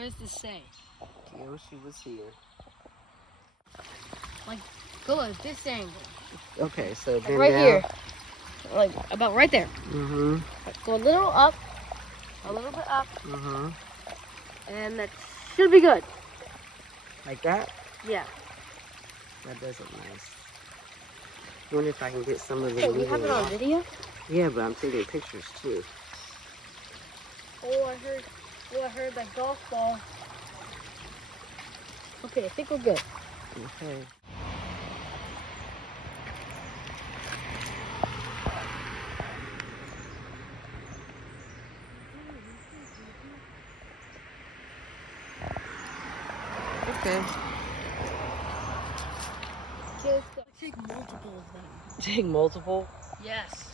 What does this say? Kiyoshi was here. Like, go at this angle. Okay, so Like bend right down. here. Like, about right there. Mm-hmm. Go a little up. A little bit up. Mm-hmm. And that should be good. Like that? Yeah. That does look nice. I wonder if I can get some of the... Hey, we have it on video? Yeah, but I'm taking pictures too. Oh, I heard that golf ball. Okay, I think we're good. Okay. Okay. Take multiple of them. Take multiple? Yes.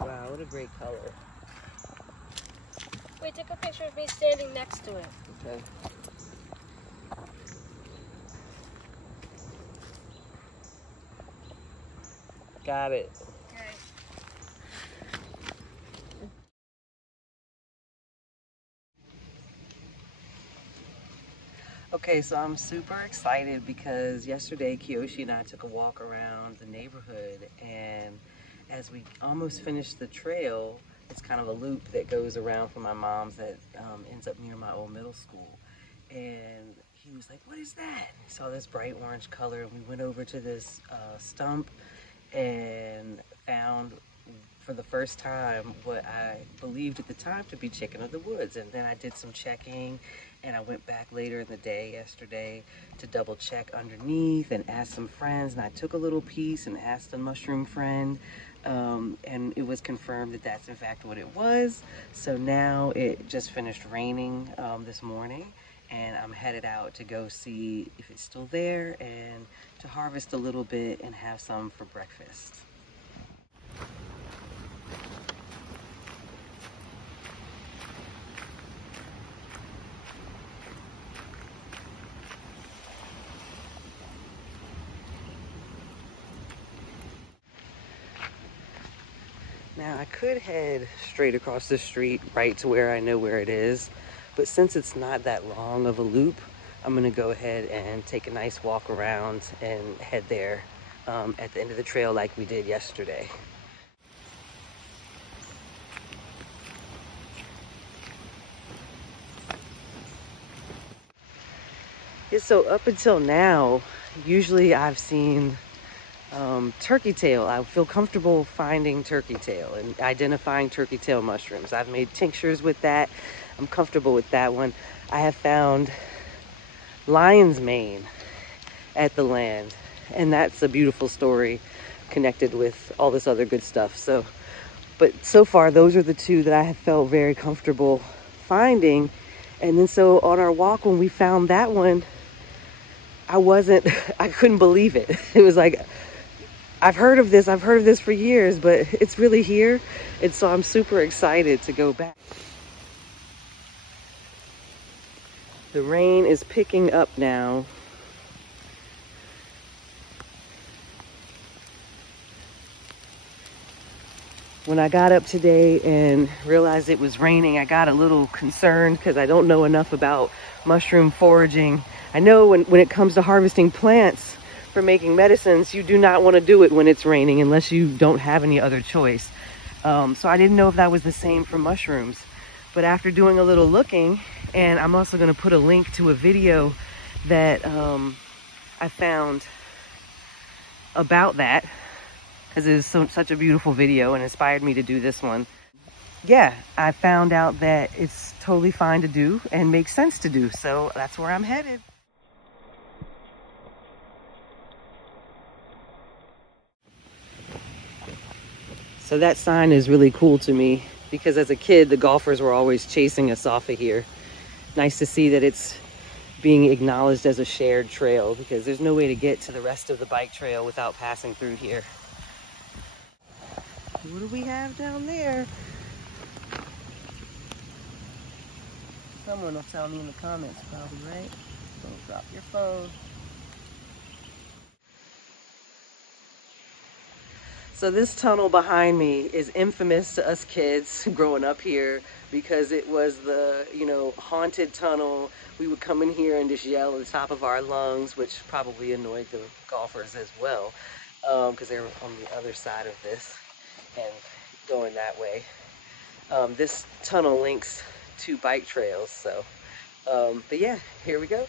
Wow, what a great color. Wait, take a picture of me standing next to it. Okay. Got it. Okay. Okay, so I'm super excited because yesterday Kiyoshi and I took a walk around the neighborhood, and as we almost finished the trail, it's kind of a loop that goes around from my mom's that ends up near my old middle school. And he was like, "What is that?" He saw this bright orange color, and we went over to this stump and found for the first time what I believed at the time to be chicken of the woods. And then I did some checking, and I went back later in the day yesterday to double check underneath and ask some friends, and I took a little piece and asked a mushroom friend, and it was confirmed that that's in fact what it was. So now it just finished raining this morning, and I'm headed out to go see if it's still there and to harvest a little bit and have some for breakfast. Now I could head straight across the street right to where I know where it is, but since it's not that long of a loop, I'm gonna go ahead and take a nice walk around and head there at the end of the trail like we did yesterday. Yeah, so up until now, usually I've seen turkey tail. I feel comfortable finding turkey tail and identifying turkey tail mushrooms. I've made tinctures with that. I'm comfortable with that one. I have found lion's mane at the land, and that's a beautiful story connected with all this other good stuff. So, but so far those are the two that I have felt very comfortable finding. And then so on our walk when we found that one, I couldn't believe it. It was like, I've heard of this for years, but it's really here. And so I'm super excited to go back. The rain is picking up now. When I got up today and realized it was raining, I got a little concerned because I don't know enough about mushroom foraging. I know when it comes to harvesting plants for making medicines, you do not want to do it when it's raining unless you don't have any other choice. So I didn't know if that was the same for mushrooms. But after doing a little looking, and I'm also going to put a link to a video that I found about that, because it is such a beautiful video and inspired me to do this one. Yeah, I found out that it's totally fine to do and makes sense to do. So that's where I'm headed. So that sign is really cool to me because as a kid, the golfers were always chasing us off of here. Nice to see that it's being acknowledged as a shared trail because there's no way to get to the rest of the bike trail without passing through here. What do we have down there? Someone will tell me in the comments probably, right? Don't drop your phone. So this tunnel behind me is infamous to us kids growing up here because it was the, you know, haunted tunnel. We would come in here and just yell at the top of our lungs, which probably annoyed the golfers as well, because they were on the other side of this and going that way. This tunnel links to bike trails, so, but yeah, here we go.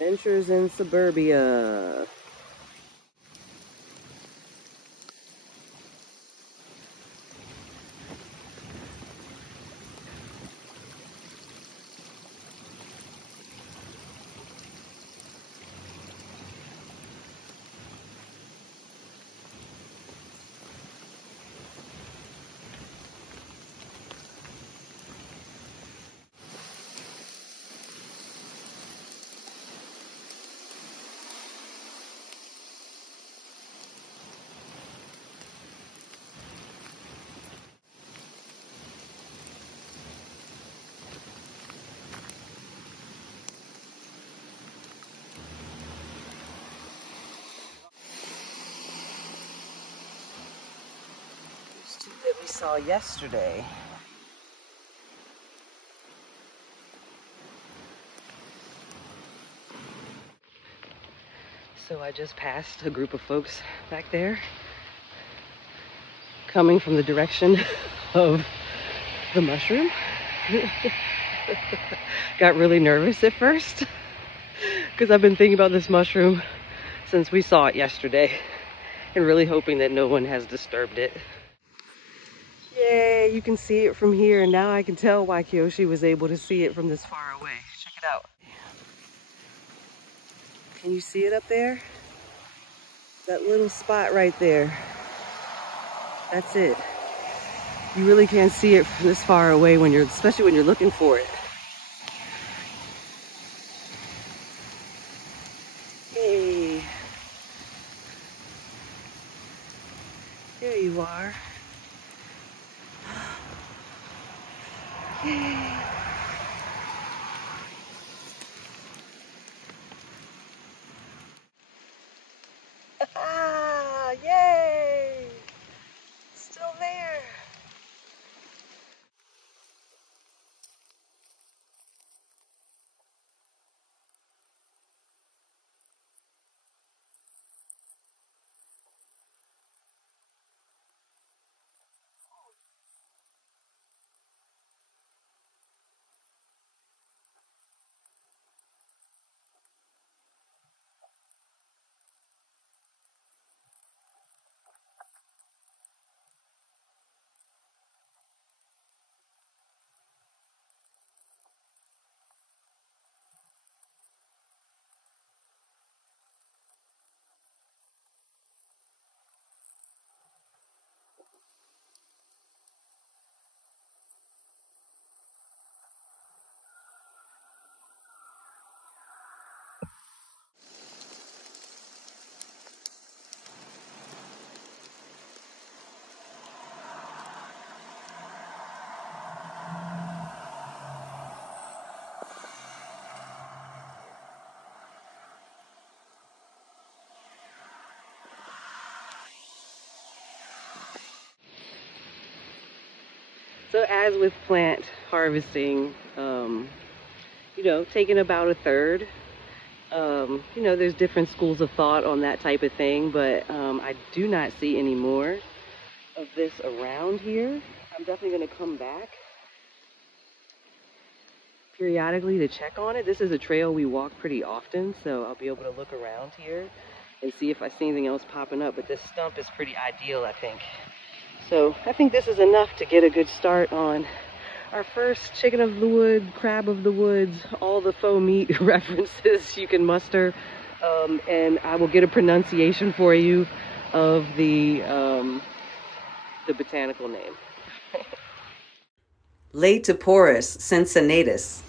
Adventures in Suburbia. That we saw yesterday. So I just passed a group of folks back there coming from the direction of the mushroom. Got really nervous at first because I've been thinking about this mushroom since we saw it yesterday and really hoping that no one has disturbed it. Yay, you can see it from here, and now I can tell why Kiyoshi was able to see it from this far away. Check it out. Can you see it up there? That little spot right there. That's it. You really can't see it from this far away when you're, especially when you're looking for it. Hey. There you are. Yay. Ah, yay! Still there. So as with plant harvesting, you know, taking about a third, you know, there's different schools of thought on that type of thing, but I do not see any more of this around here. I'm definitely going to come back periodically to check on it. This is a trail we walk pretty often, so I'll be able to look around here and see if I see anything else popping up, but this stump is pretty ideal, I think. So I think this is enough to get a good start on our first chicken of the wood, crab of the woods, all the faux meat references you can muster. And I will get a pronunciation for you of the botanical name. Laetoporus cincinnatus.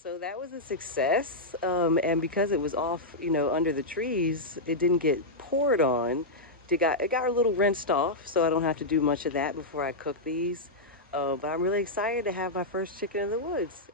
So that was a success, and because it was off, you know, under the trees, it didn't get poured on. It got a little rinsed off, so I don't have to do much of that before I cook these. But I'm really excited to have my first chicken in the woods.